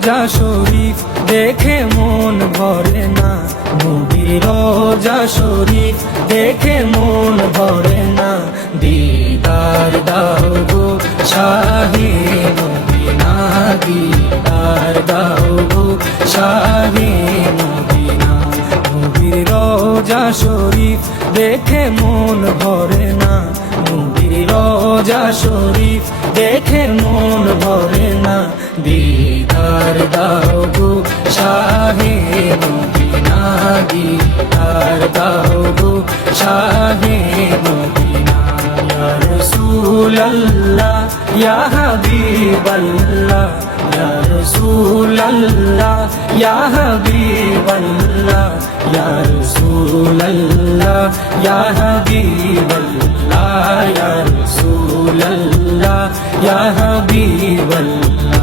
রোজা শরীফ দেখে মন ভরে না, নবীর রোজা শরীফ দেখে মন ভরে না। দিদার দাও গো শাহে মদিনা, দিদার দাও গো শাহে মদিনা। নবীর রোজা শরীফ দেখে মন ভরে না, নবীর রোজা শরীফ দেখে মন ভরে না। দিদার দাও গো শাহে মদিনা, দিদার দাও গো শাহে মদিনা। ইয়া রাসূলুল্লাহ ইয়া হাবিবাল্লাহ, ইয়া রাসূলুল্লাহ ইয়া হাবিবাল্লাহ, ইয়া রাসূলুল্লাহ ইয়া হাবিবাল্লাহ, ইয়া রাসূলুল্লাহ ইয়া হাবিবাল্লাহ।